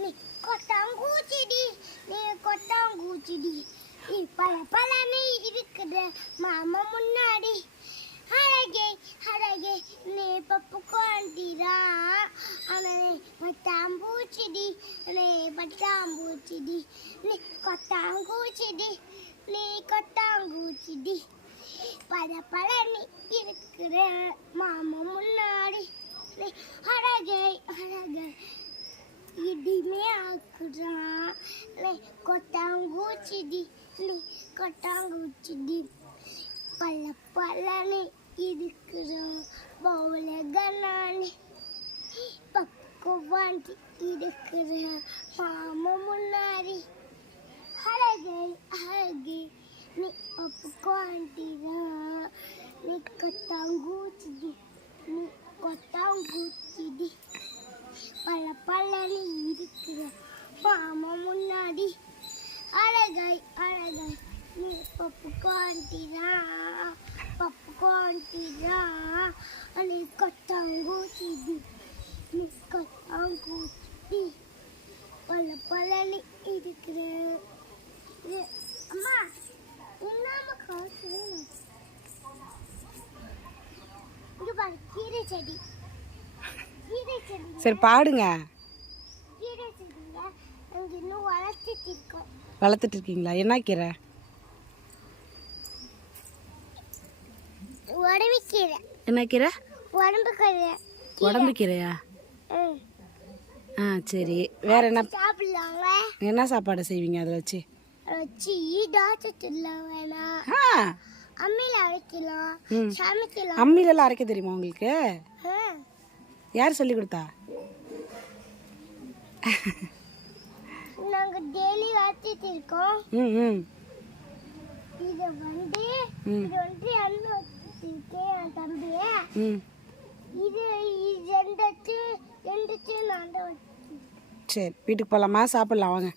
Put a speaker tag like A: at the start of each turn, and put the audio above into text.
A: நீ கொட்டாங்கூச்சிடி நீ கொட்டாங்கூச்சிடி. நீ பல பலனை இருக்கிற மாமா முன்னாடி. அழகே அழகே நீ பப்பு குவாண்டிரா அவனே பட்டாம்பூச்சிடி நீ பட்டாம்பூச்சிடி. நீ கொட்டாங்கூச்சிடி நீ கொட்டாங்கூச்சிடி. பல பலனை இருக்கிற மாமா முன்னாடி. நீ அழகே அழகே நீ கொட்டாங்கூச்சிடி நீ கொட்டாங்கூச்சிடி பல பலனை இருக்கிறோம் பவுலகனானே பக்குவாண்டி இருக்கிற மாமா முன்னாடி அழகே அழகே நீ பக்குவாண்டிதான் நீ கொட்டாங்கூச்சிடி நீ கொட்டாங்கூச்சிடி பல பலனி இருக்கிற மாமா முன்னாடி அழகாய் அழகாய் நீ பப்பு காண்டிரா பப்பு காண்டிரா நீ கொட்டாங்கூச்சிடி நீ கொட்டாங்கூச்சிடி பல பலனி இருக்கிற அம்மா இன்னாம காசு இங்க பாரு கீரை செடி. கீரை செடி
B: சரி பாடுங்க.
A: கீரை செடிங்க அங்க இன்னும் வளர்த்துட்டு இருக்கோம்.
B: வளர்த்துட்டு இருக்கீங்களா? என்ன கீரை?
A: உடம்பு கீரை.
B: என்ன கீரை?
A: உடம்பு கீரை.
B: உடம்பு கீரையா?
A: ம்.
B: ஆ சரி. வேற என்ன
A: சாப்பிடலாங்க.
B: என்ன சாப்பாடு செய்வீங்க அதில் வச்சு?
A: வச்சு டாச்சலாம் வேணாம்
B: ஆ.
A: அம்மியில அரைக்கலாம். சமைக்கலாம்.
B: அம்மிலெல்லாம் அரைக்க தெரியுமா உங்களுக்கு. யார் சொல்லி கொடுத்தா?
A: நாங்க டெய்லி வளர்த்துட்டு இருக்கோம்.
B: ம் ம்.
A: இத வந்து. இது வந்து அண்ணன் வச்சிருக்கேன் என்
B: ம்.
A: இது இது ரெண்டு
B: சரி வீட்டுக்கு போகலாமா சாப்பிட்லாம் வாங்க.